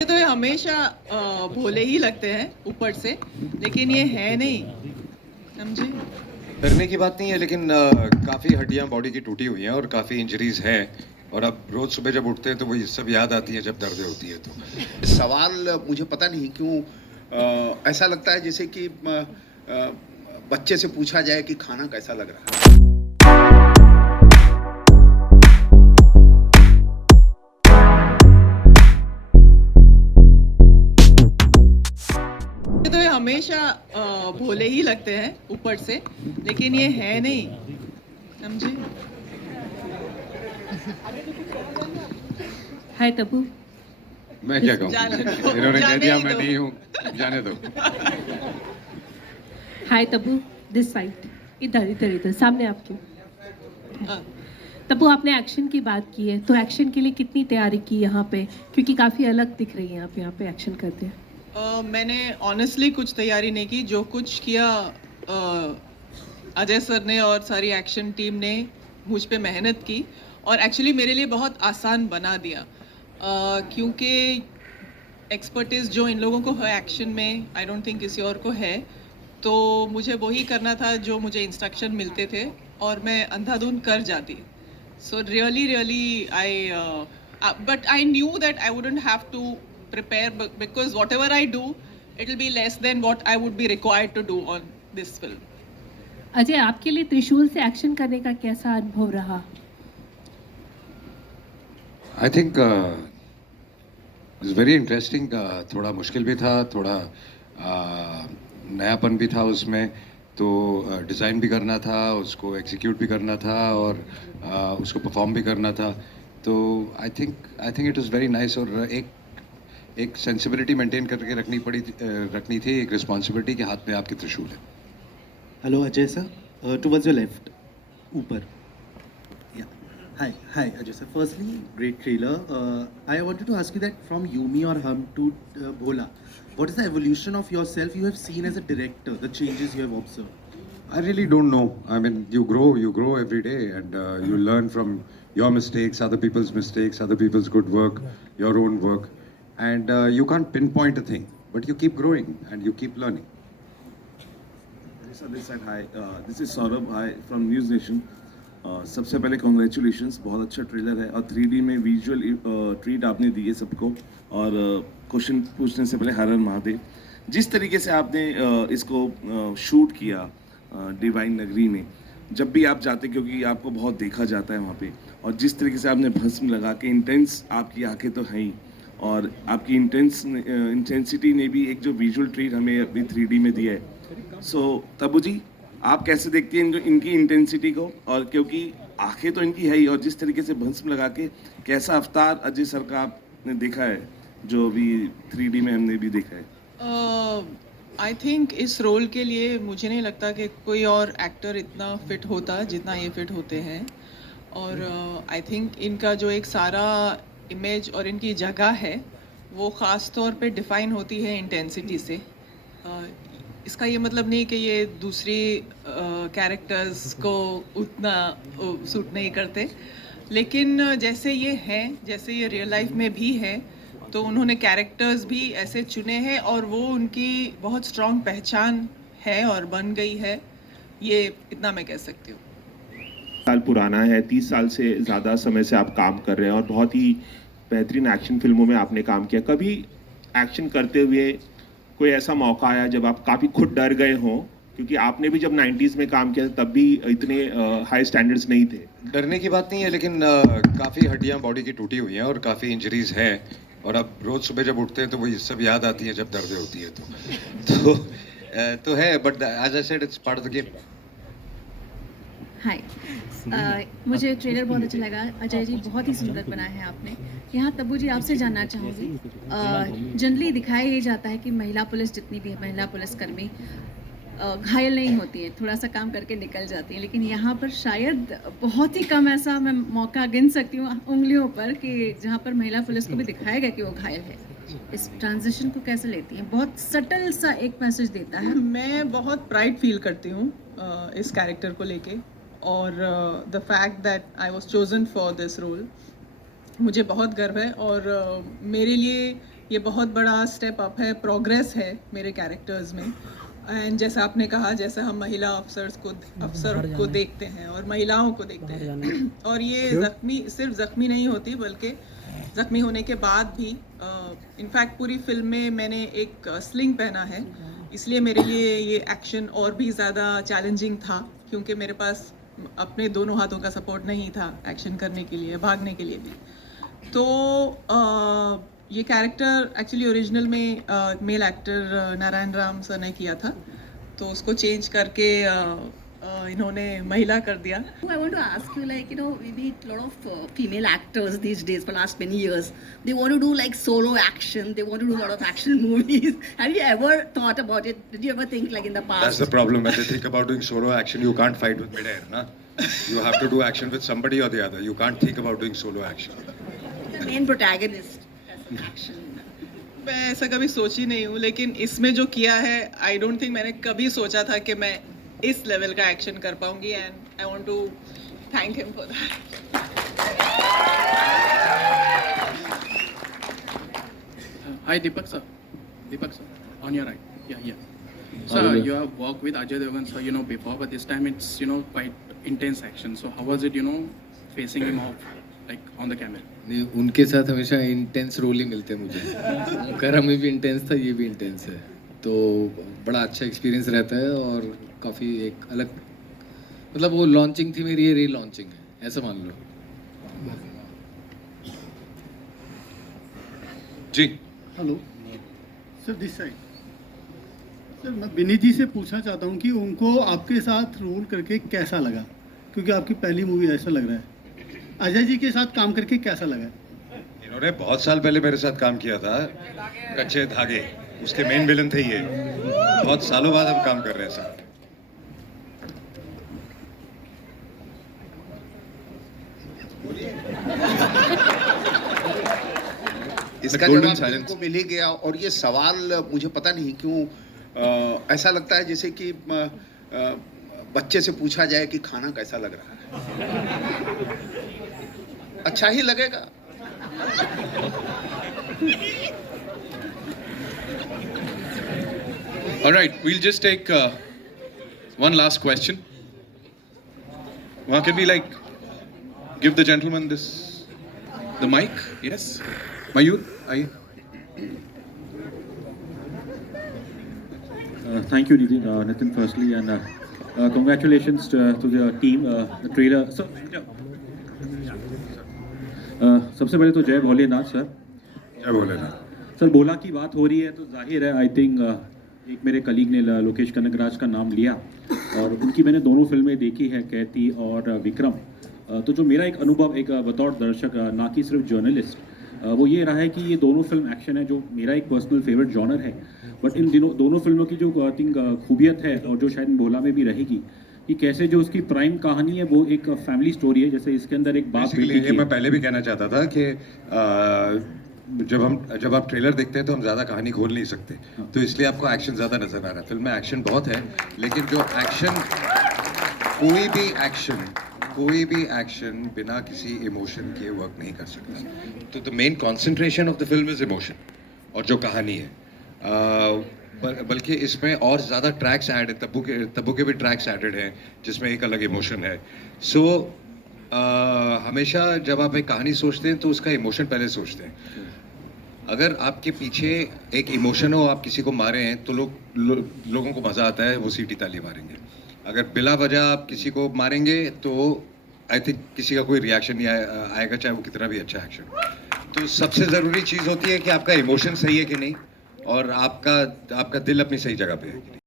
तो ये हमेशा भोले ही लगते हैं ऊपर से, लेकिन ये है नहीं, समझे। डरने की बात नहीं है, लेकिन काफ़ी हड्डियां बॉडी की टूटी हुई हैं और काफ़ी इंजरीज हैं। और अब रोज सुबह जब उठते हैं तो वो सब याद आती है जब दर्द होती है तो। सवाल मुझे पता नहीं क्यों ऐसा लगता है जैसे कि बच्चे से पूछा जाए कि खाना कैसा लग रहा है। तो ये हमेशा भोले ही लगते हैं ऊपर से, लेकिन ये है नहीं, समझे। हाय तब्बू। मैं क्या कहूँ, जाने दो, इन्होंने कह जाने दिया ही मैं दो। नहीं हूँ, जाने दो। हाय तब्बू, दिस साइड। इधर इधर इधर सामने आपके। हाँ। तब्बू, आपने एक्शन की बात की है, तो एक्शन के लिए कितनी तैयारी की यहाँ पे, क्योंकि काफ़ी अलग दिख रही है आप यहाँ पे एक्शन करते हैं। मैंने ऑनेस्टली कुछ तैयारी नहीं की। जो कुछ किया अजय सर ने और सारी एक्शन टीम ने मुझ पे मेहनत की, और एक्चुअली मेरे लिए बहुत आसान बना दिया, क्योंकि एक्सपर्टीज जो इन लोगों को है एक्शन में, आई डोंट थिंक किसी और को है। तो मुझे वही करना था जो मुझे इंस्ट्रक्शन मिलते थे, और मैं अंधाधुंध कर जाती। So really really I but I knew that I wouldn't have to prepare, because whatever I do, it will be less than what I would be required to do on this film. Ajay, आपके लिए त्रिशूल से action करने का कैसा अनुभव रहा? I think it's very interesting. थोड़ा मुश्किल भी था, थोड़ा नयापन भी था उसमें। तो डिज़ाइन भी करना था, उसको एग्जीक्यूट भी करना था, और उसको परफॉर्म भी करना था। तो I think it was very nice. और एक सेंसिबिलिटी मेंटेन करके रखनी थी, एक रिस्पॉन्सिबिलिटी के हाथ में आपके त्रिशूल है। Hello Ajay sir, towards your left, ऊपर। Hi hi Ajay sir, firstly great trailer. I wanted to ask you that from U Me Aur Hum to Bholaa, what is the evolution of yourself you have seen as a director, the changes you have observed? I really don't know. I mean, you grow every day, and you learn from your mistakes, other people's mistakes, other people's good work, your own work, and you can't pinpoint a thing, but you keep growing and you keep learning. This side, hi. This is Saurabh. Hi from News Nation. सबसे पहले congratulations, बहुत अच्छा trailer है, और 3D में visual treat आपने दी है सबको। और क्वेश्चन पूछने से पहले हर हर महादेव। जिस तरीके से आपने इसको शूट किया डिवाइन नगरी में, जब भी आप जाते, क्योंकि आपको बहुत देखा जाता है वहाँ पे, और जिस तरीके से आपने भस्म लगा के, इंटेंस आपकी आंखें तो हैं ही, और आपकी इंटेंसिटी ने भी एक जो विजुअल ट्रीट हमें अभी 3D में दिया है। सो तब्बू जी, आप कैसे देखती हैं इनकी इंटेंसिटी को? और क्योंकि आंखें तो इनकी है ही, और जिस तरीके से भस्म लगा के कैसा अवतार अजय सर का आपने देखा है, जो अभी 3D में हमने भी देखा है। आई थिंक इस रोल के लिए मुझे नहीं लगता कि कोई और एक्टर इतना फिट होता जितना ये फिट होते हैं। और आई थिंक इनका जो एक सारा इमेज और इनकी जगह है, वो ख़ास तौर पे डिफ़ाइन होती है इंटेंसिटी से। इसका ये मतलब नहीं कि ये दूसरी कैरेक्टर्स को उतना सूट नहीं करते, लेकिन जैसे ये हैं, जैसे ये रियल लाइफ में भी है, तो उन्होंने कैरेक्टर्स भी ऐसे चुने हैं, और वो उनकी बहुत स्ट्रॉन्ग पहचान है और बन गई है। ये इतना मैं कह सकती हूँ। साल पुराना है, 30 साल से ज़्यादा समय से आप काम कर रहे हैं, और बहुत ही बेहतरीन एक्शन फिल्मों में आपने काम किया। कभी एक्शन करते हुए कोई ऐसा मौका आया जब आप काफ़ी खुद डर गए हों? क्योंकि आपने भी जब 90s में काम किया तब भी इतने हाई स्टैंडर्ड्स नहीं थे। डरने की बात नहीं है, लेकिन काफ़ी हड्डियां बॉडी की टूटी हुई हैं और काफ़ी इंजरीज हैं। और अब रोज सुबह जब उठते हैं तो वो सब याद आती है जब दर्द होती है तो है, but as I said, it's part of the game. Hi, मुझे ट्रेलर बहुत अच्छा लगा। अजय जी, बहुत ही सुंदर बनाया है आपने। यहाँ तब्बू जी, आपसे जानना चाहूँगी, जनरली दिखाया ये जाता है कि महिला पुलिस, जितनी भी है महिला पुलिसकर्मी, घायल नहीं होती है, थोड़ा सा काम करके निकल जाती है, लेकिन यहाँ पर शायद बहुत ही कम ऐसा मैं मौका गिन सकती हूँ उंगलियों पर कि जहाँ पर महिला पुलिस को भी दिखाया गया कि वो घायल है। इस ट्रांजिशन को कैसे लेती हैं? बहुत सटल सा एक मैसेज देता है। मैं बहुत प्राइड फील करती हूँ इस कैरेक्टर को लेके, और the fact that I was chosen for this role, मुझे बहुत गर्व है। और मेरे लिए ये बहुत बड़ा स्टेप अप है, प्रोग्रेस है मेरे कैरेक्टर्स में। एंड जैसा आपने कहा, जैसे हम महिला अफसर को देखते हैं और महिलाओं को देखते हैं और ये सिर्फ ज़ख्मी नहीं होती, बल्कि ज़ख्मी होने के बाद भी इनफैक्ट पूरी फिल्म में मैंने एक स्लिंग पहना है, इसलिए मेरे लिए ये एक्शन और भी ज़्यादा चैलेंजिंग था, क्योंकि मेरे पास अपने दोनों हाथों का सपोर्ट नहीं था एक्शन करने के लिए, भागने के लिए भी। तो ये कैरेक्टर एक्चुअली ओरिजिनल में male actor Narayan Ram sir ने किया था, तो उसको चेंज करके इन्होंने महिला कर दिया। I want to ask you, like, we meet a lot of female actors these days for last many years. They want to do like solo action. They want to do a lot of action movies. Have you ever thought about it? Did you ever think like in the past? That's the problem. When they think about doing solo action, you can't fight with mid-air, na? You have to do action with somebody or the other. You can't think about doing solo action. The main protagonist has action. मैं ऐसा कभी सोची नहीं हूँ, लेकिन इसमें जो किया है, आई डोंट थिंक मैंने कभी सोचा था कि मैं इस लेवल का एक्शन कर पाऊंगी, and I want to thank him for that. Hi Deepak sir, on your right. Yeah. So you have worked with Ajay Devgan sir, before, but this time it's quite intense action. So how was it, facing him off like on the camera? नहीं, उनके साथ हमेशा intense role ही मिलते हैं मुझे। करा में भी इंटेंस था, ये भी इंटेंस है, तो बड़ा अच्छा एक्सपीरियंस रहता है और काफ़ी एक अलग, मतलब वो लॉन्चिंग थी मेरी, ये री लॉन्चिंग है, ऐसा मान लो। जी hello sir, this side. Sir, मैं विनीत जी से पूछना चाहता हूँ कि उनको आपके साथ रोल करके कैसा लगा, क्योंकि आपकी पहली मूवी ऐसा लग रहा है। अजय जी के साथ काम करके कैसा लगा? इन्होंने बहुत साल पहले मेरे साथ काम किया था, कच्चे धागे, उसके मेन विलन थे ये। बहुत सालों बाद हम काम कर रहे हैं साथ। इसका जवाब इनको मिल ही गया, और ये सवाल मुझे पता नहीं क्यों ऐसा लगता है जैसे कि बच्चे से पूछा जाए कि खाना कैसा लग रहा है। अच्छा ही लगेगा। All right, we'll just take one last question. Can we give the gentleman the mic? Yes, Mayur, are you? Thank you, Nitin, firstly, and congratulations to the team, the trailer. So, सबसे पहले तो जय Bholenath sir. जय Bholenath sir. बोला की बात हो रही है तो जाहिर है, आई थिंक एक मेरे कलीग ने लोकेश कनगराज का नाम लिया, और उनकी मैंने दोनों फिल्में देखी है, कैथी और विक्रम। तो जो मेरा एक अनुभव एक बतौर दर्शक, ना कि सिर्फ जर्नलिस्ट, वो ये रहा है कि ये दोनों फिल्म एक्शन है, जो मेरा एक पर्सनल फेवरेट जॉनर है। बट इन दोनों फिल्मों की जो आई थिंक खूबियत है, और जो शायद भोला में भी रहेगी, कि कैसे जो उसकी प्राइम कहानी है वो एक फैमिली स्टोरी है। जैसे इसके अंदर एक बाप बेटी की, मैं पहले भी कहना चाहता था कि जब आप ट्रेलर देखते हैं तो हम ज़्यादा कहानी खोल नहीं सकते, तो इसलिए आपको एक्शन ज़्यादा नजर आ रहा है। फिल्म में एक्शन बहुत है, लेकिन जो एक्शन, कोई भी एक्शन बिना किसी इमोशन के वर्क नहीं कर सकता। तो the main concentration of the film is emotion और जो कहानी है। बल्कि इसमें और ज़्यादा ट्रैक्स ऐड है, तब्बू के भी ट्रैक्स एडेड हैं, जिसमें एक अलग इमोशन है। सो हमेशा जब आप एक कहानी सोचते हैं तो उसका इमोशन पहले सोचते हैं। अगर आपके पीछे एक इमोशन हो, आप किसी को मारे हैं, तो लोगों को मज़ा आता है, वो सीटी ताली मारेंगे। अगर बिला वजह आप किसी को मारेंगे तो आई थिंक किसी का कोई रिएक्शन नहीं आएगा, चाहे वो कितना भी अच्छा एक्शन। तो सबसे ज़रूरी चीज़ होती है कि आपका इमोशन सही है कि नहीं, और आपका दिल अपनी सही जगह पे है कि नहीं।